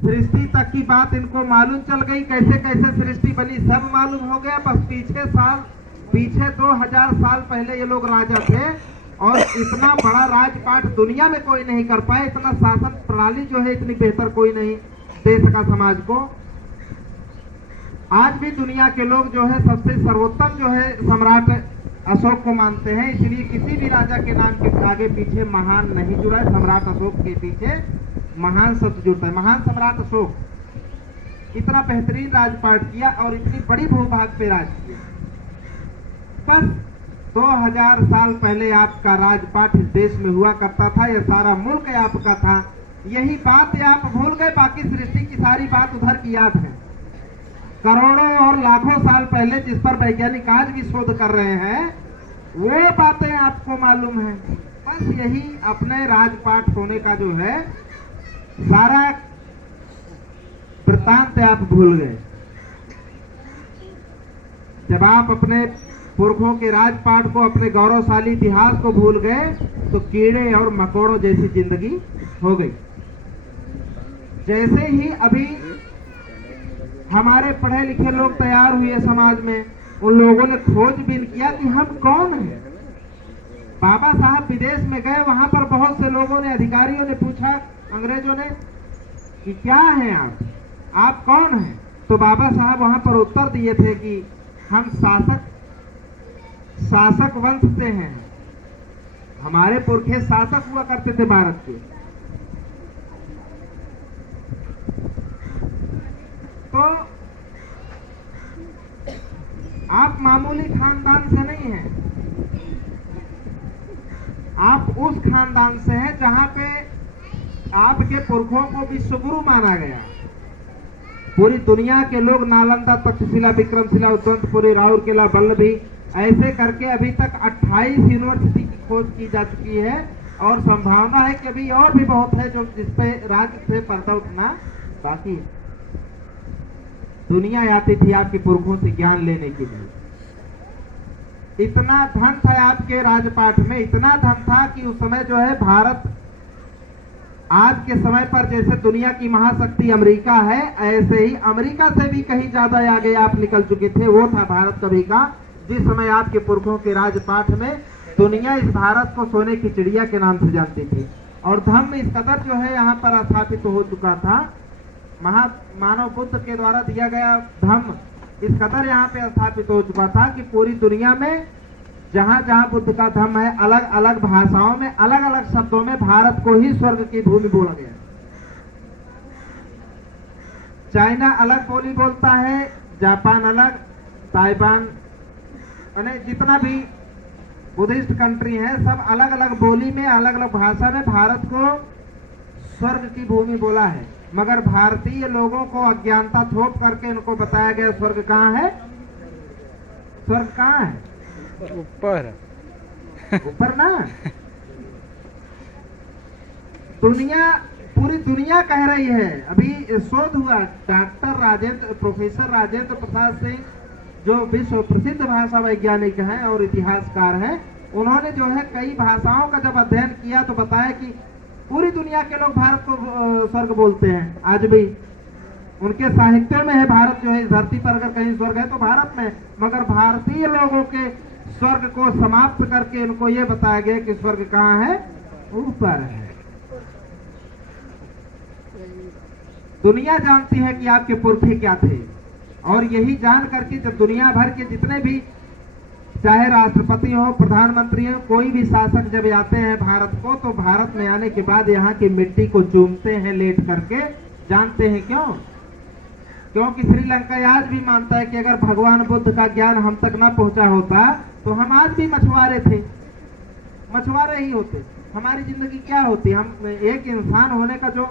सृष्टि तक की बात इनको मालूम चल गई, कैसे कैसे सृष्टि बनी सब मालूम हो गया। बस पीछे 2000 साल पहले ये लोग राजा थे और इतना बड़ा राजपाट दुनिया में कोई नहीं कर पाए, इतना शासन प्रणाली जो है इतनी बेहतर कोई नहीं दे सका समाज को। आज भी दुनिया के लोग जो है सबसे सर्वोत्तम जो है सम्राट अशोक को मानते हैं, इसलिए किसी भी राजा के नाम के आगे पीछे महान नहीं जुड़ा है, सम्राट अशोक के पीछे महान शब्द जुड़ता है। महान सम्राट अशोक इतना बेहतरीन राजपाट किया और इतनी बड़ी भूभाग पे राज किया। बस 2000 साल पहले आपका राजपाट इस देश में हुआ करता था, यह सारा मुल्क आपका था। यही बात आप भूल गए, बाकी सृष्टि की सारी बात उधर की याद है। करोड़ों और लाखों साल पहले जिस पर वैज्ञानिक आज भी शोध कर रहे हैं वो बातें आपको मालूम है। बस यही अपने राजपाट होने का जो है सारा वृत्तांत आप भूल गए। जब आप अपने पुरखों के राजपाट को, अपने गौरवशाली इतिहास को भूल गए तो कीड़े और मकोड़ों जैसी जिंदगी हो गई। जैसे ही अभी हमारे पढ़े लिखे लोग तैयार हुए समाज में, उन लोगों ने खोजबीन किया कि हम कौन हैं। बाबा साहब विदेश में गए, वहां पर बहुत से लोगों ने, अधिकारियों ने पूछा, अंग्रेजों ने, कि क्या हैं आप कौन हैं। तो बाबा साहब वहां पर उत्तर दिए थे कि हम शासक वंश से हैं, हमारे पुरखे शासक हुआ करते थे भारत के। तो आप मामूली खानदान से नहीं हैं, आप उस खानदान से हैं जहां पे आपके पुरखों को विश्वगुरु माना गया। पूरी दुनिया के लोग नालंदा, तक्षशिला, विक्रमशिला, उद्वंतपुरी, राउरकेला, वल्लभी, ऐसे करके अभी तक 28 यूनिवर्सिटी की खोज की जा चुकी है और संभावना है कि अभी और भी बहुत है जो जिसपे राज्य से पर्दा उठना बाकी है। दुनिया आती थी आपके पुरखों से ज्ञान लेने के लिए। इतना धन था आपके राजपाट में, इतना धन था कि उस समय जो है भारत आज के समय पर जैसे दुनिया की महाशक्ति अमेरिका है, ऐसे ही अमेरिका से भी कहीं ज्यादा आगे आप निकल चुके थे। वो था भारत कभी का, जिस समय आपके पुरखों के राजपाट में दुनिया इस भारत को सोने की चिड़िया के नाम से जानती थी। और धर्म इस कदर जो है यहाँ पर स्थापित हो चुका था, मानव बुद्ध के द्वारा दिया गया धर्म इस कदर यहाँ पे स्थापित हो चुका था कि पूरी दुनिया में जहां जहां बुद्ध का धर्म है, अलग अलग भाषाओं में, अलग अलग शब्दों में भारत को ही स्वर्ग की भूमि बोला गया। चाइना अलग बोली बोलता है, जापान अलग, ताइवान, यानी जितना भी बुद्धिस्ट कंट्री है सब अलग अलग बोली में, अलग अलग भाषा में भारत को स्वर्ग की भूमि बोला है। मगर भारतीय लोगों को अज्ञानता थोप करके उनको बताया गया स्वर्ग कहाँ है। स्वर्ग कहाँ है? ऊपर ऊपर ना। पूरी दुनिया कह रही है। अभी शोध हुआ, प्रोफेसर राजेंद्र प्रसाद सिंह जो विश्व प्रसिद्ध भाषा वैज्ञानिक हैं और इतिहासकार हैं, उन्होंने जो है कई भाषाओं का जब अध्ययन किया तो बताया कि पूरी दुनिया के लोग भारत को स्वर्ग बोलते हैं। आज भी उनके साहित्यों में है भारत जो है, इस धरती पर अगर कहीं स्वर्ग है तो भारत में। मगर भारतीय लोगों के स्वर्ग को समाप्त करके उनको ये बताया गया कि स्वर्ग कहाँ है, ऊपर है। दुनिया जानती है कि आपके पुरखे क्या थे, और यही जान करके जब दुनिया भर के जितने भी चाहे राष्ट्रपति हो, प्रधानमंत्री हो, कोई भी शासक जब आते हैं भारत को, तो भारत में आने के बाद यहाँ की मिट्टी को चूमते हैं लेट करके। जानते हैं क्यों? क्योंकि श्रीलंका आज भी मानता है कि अगर भगवान बुद्ध का ज्ञान हम तक न पहुंचा होता तो हम आज भी मछुआरे थे, मछुआरे ही होते। हमारी जिंदगी क्या होती? हम एक इंसान होने का जो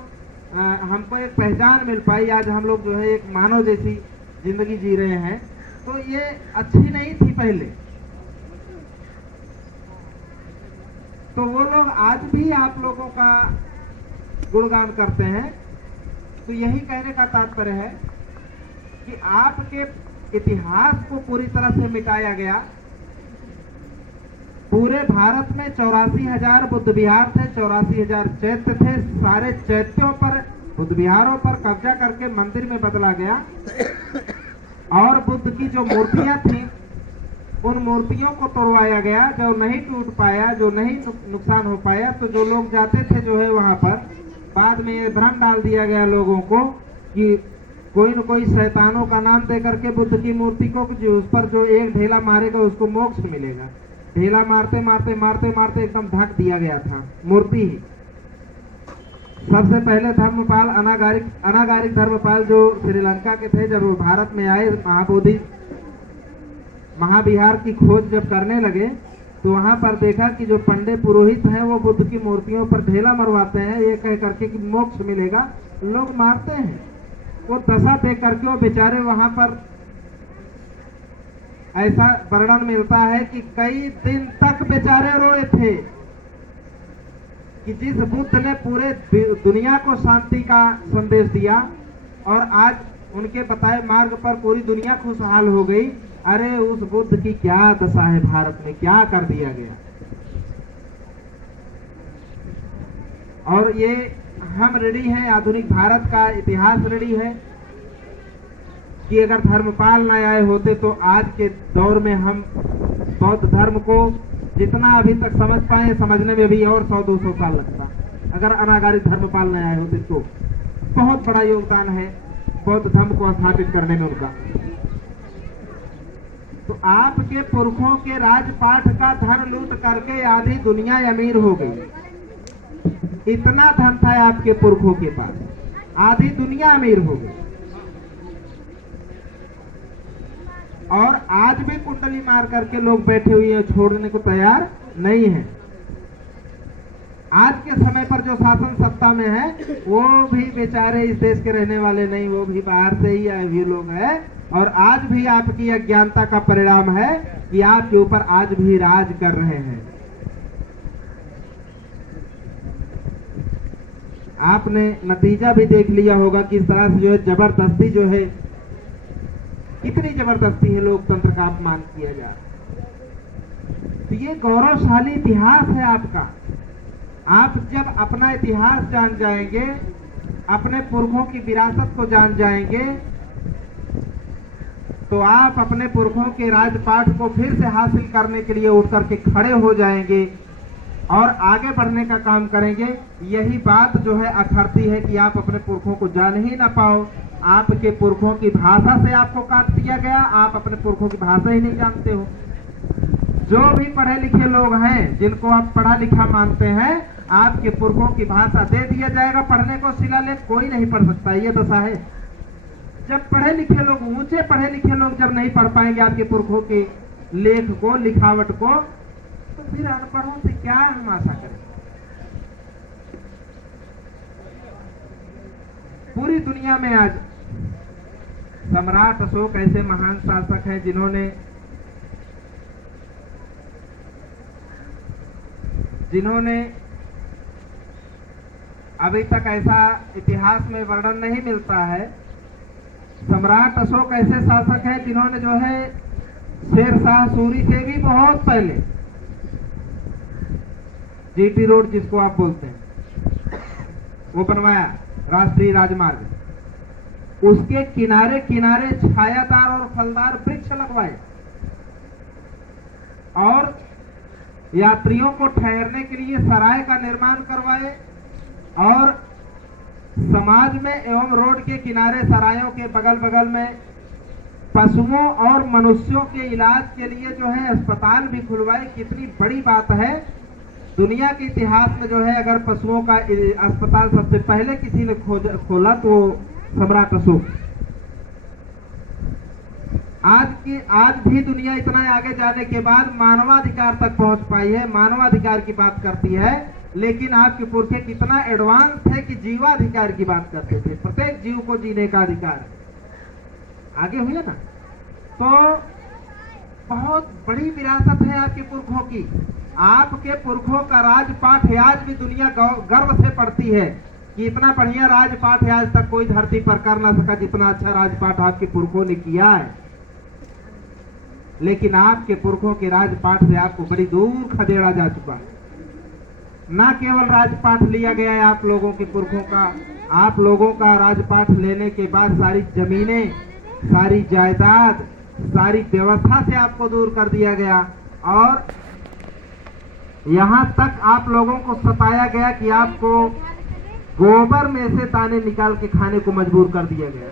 हमको एक पहचान मिल पाई, आज हम लोग जो है एक मानव जैसी जिंदगी जी रहे हैं, तो ये अच्छी नहीं थी पहले। तो वो लोग आज भी आप लोगों का गुणगान करते हैं। तो यही कहने का तात्पर्य है कि आपके इतिहास को पूरी तरह से मिटाया गया। पूरे भारत में 84,000 बुद्ध विहार थे, 84,000 चैत्य थे। सारे चैत्यों पर बुद्ध विहारों पर कब्जा करके मंदिर में बदला गया और बुद्ध की जो मूर्तियां थी उन मूर्तियों को तोड़वाया गया। जो नहीं टूट पाया, जो नहीं नुकसान हो पाया, तो जो लोग जाते थे जो है वहां पर, बाद में ये भ्रम डाल दिया गया लोगों को कि कोई न कोई शैतानों का नाम दे करके बुद्ध की मूर्ति को, जो उस पर जो एक ढेला मारेगा उसको मोक्ष मिलेगा। ढेला मारते मारते मारते मारते एकदम ढक दिया गया था मूर्ति ही। सबसे पहले धर्मपाल अनागारिक धर्मपाल जो श्रीलंका के थे, जब वो भारत में आए महाबोधि महाविहार की खोज जब करने लगे तो वहां पर देखा कि जो पंडित पुरोहित हैं वो बुद्ध की मूर्तियों पर ढेला मरवाते हैं ये कह करके कि मोक्ष मिलेगा, लोग मारते हैं। वो दशा देख करके वो बेचारे वहां पर, ऐसा वर्णन मिलता है कि कई दिन तक बेचारे रोए थे कि जिस बुद्ध ने पूरे दुनिया को शांति का संदेश दिया और आज उनके बताए मार्ग पर पूरी दुनिया खुशहाल हो गई, अरे उस बुद्ध की क्या दशा है, भारत में क्या कर दिया गया। और ये हम रेडी हैं, आधुनिक भारत का इतिहास रेडी है कि अगर धर्मपाल न आए होते तो आज के दौर में हम बौद्ध धर्म को जितना अभी तक समझ पाए, समझने में भी और 100-200 साल लगता। अगर अनागारिक धर्मपाल न आए होते तो बहुत बड़ा योगदान है बौद्ध धर्म को स्थापित करने में उनका। तो आपके पुरखों के राजपाट का धन लूट करके आधी दुनिया अमीर हो गई। इतना धन था आपके पुरखों के पास, आधी दुनिया अमीर हो गई। और आज भी कुंडली मार करके लोग बैठे हुए हैं, छोड़ने को तैयार नहीं है। आज के समय पर जो शासन सत्ता में है वो भी बेचारे इस देश के रहने वाले नहीं, वो भी बाहर से ही आए हुए लोग हैं। और आज भी आपकी अज्ञानता का परिणाम है कि आपके ऊपर आज भी राज कर रहे हैं। आपने नतीजा भी देख लिया होगा कि इस तरह से जो है जबरदस्ती जो है, कितनी जबरदस्ती है, लोकतंत्र का अपमान किया जा रहा है। तो ये गौरवशाली इतिहास है आपका। आप जब अपना इतिहास जान जाएंगे, अपने पुरखों की विरासत को जान जाएंगे, तो आप अपने पुरखों के राजपाट को फिर से हासिल करने के लिए उठ करके खड़े हो जाएंगे और आगे बढ़ने का काम करेंगे। यही बात जो है अखरती है कि आप अपने पुरखों को जान ही ना पाओ। आपके पुरखों की भाषा से आपको काट दिया गया, आप अपने पुरखों की भाषा ही नहीं जानते हो। जो भी पढ़े लिखे लोग हैं, जिनको आप पढ़ा लिखा मानते हैं, आपके पुरखों की भाषा दे दिया जाएगा पढ़ने को, शिलालेख कोई नहीं पढ़ सकता। ये दशा है। जब पढ़े लिखे लोग, ऊंचे पढ़े लिखे लोग जब नहीं पढ़ पाएंगे आपके पुरखों के लेख को, लिखावट को, तो फिर अनपढ़ों से क्या हम आशा करें। पूरी दुनिया में आज सम्राट अशोक ऐसे महान शासक हैं जिन्होंने अभी तक ऐसा इतिहास में वर्णन नहीं मिलता है। सम्राट अशोक ऐसे शासक हैं जिन्होंने जो है शेरशाह सूरी से भी बहुत पहले जीटी रोड जिसको आप बोलते हैं वो बनवाया, राष्ट्रीय राजमार्ग। उसके किनारे किनारे छायादार और फलदार वृक्ष लगवाए और यात्रियों को ठहरने के लिए सराय का निर्माण करवाए और समाज में एवं रोड के किनारे सरायों के बगल बगल में पशुओं और मनुष्यों के इलाज के लिए जो है अस्पताल भी खुलवाए। कितनी बड़ी बात है। दुनिया के इतिहास में जो है अगर पशुओं का अस्पताल सबसे पहले किसी ने खोला तो सम्राट अशोक। आज भी दुनिया इतना आगे जाने के बाद मानवाधिकार तक पहुंच पाई है, मानवाधिकार की बात करती है, लेकिन आपके पुरखे कितना एडवांस थे कि जीवाधिकार की बात करते थे। प्रत्येक जीव को जीने का अधिकार आगे हुए ना। तो बहुत बड़ी विरासत है आपके पुरखों की। आपके पुरखों का राजपाट आज भी दुनिया गर्व से पढ़ती है कि इतना बढ़िया राजपाट आज तक कोई धरती पर कर ना सका जितना अच्छा राजपाट आपके पुरखों ने किया है। लेकिन आपके पुरखों के राजपाट से आपको बड़ी दूर खदेड़ा जा चुका है। ना केवल राजपाट लिया गया है आप लोगों के पुरखों का, आप लोगों का राजपाट लेने के बाद सारी जमीनें, सारी जायदाद, सारी व्यवस्था से आपको दूर कर दिया गया और यहाँ तक आप लोगों को सताया गया कि आपको गोबर में से दाने निकाल के खाने को मजबूर कर दिया गया।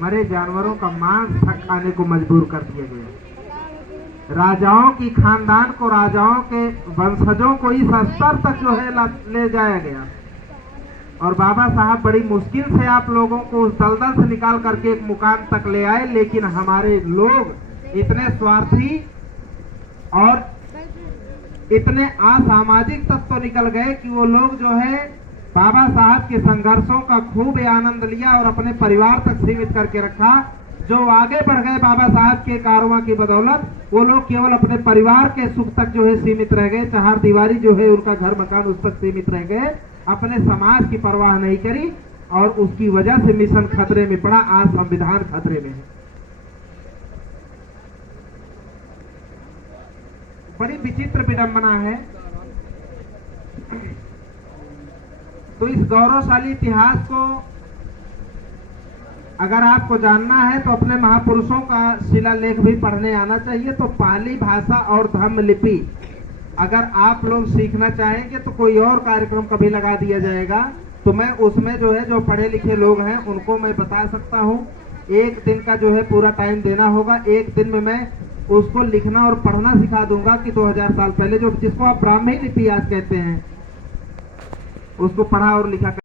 मरे जानवरों का मांस तक खाने को मजबूर कर दिया गया। राजाओं की खानदान को, राजाओं के वंशजों को इस स्तर तक जो है ले जाया गया। और बाबा साहब बड़ी मुश्किल से आप लोगों को उस दलदल से निकाल करके एक मुकाम तक ले आए, लेकिन हमारे लोग इतने स्वार्थी और इतने असामाजिक तत्व निकल गए कि वो लोग जो है बाबा साहब के संघर्षों का खूब आनंद लिया और अपने परिवार तक सीमित करके रखा। जो आगे बढ़ गए बाबा साहब के कारवां की बदौलत, वो लोग केवल अपने परिवार के सुख तक जो है सीमित रह गए। चार दीवारी जो है उनका घर मकान उस तक सीमित रह गए, अपने समाज की परवाह नहीं करी और उसकी वजह से मिशन खतरे में पड़ा। आज संविधान खतरे में है। बड़ी विचित्र विडंबना है। तो इस गौरवशाली इतिहास को अगर आपको जानना है तो अपने महापुरुषों का शिलालेख भी पढ़ने आना चाहिए। तो पाली भाषा और धम्म लिपि अगर आप लोग सीखना चाहेंगे तो कोई और कार्यक्रम कभी लगा दिया जाएगा, तो मैं उसमें जो है जो पढ़े लिखे लोग हैं उनको मैं बता सकता हूँ। एक दिन का जो है पूरा टाइम देना होगा। एक दिन में मैं उसको लिखना और पढ़ना सिखा दूंगा कि 2000 साल पहले जो जिसको आप ब्राह्मी लिपि आज कहते हैं उसको पढ़ा और लिखा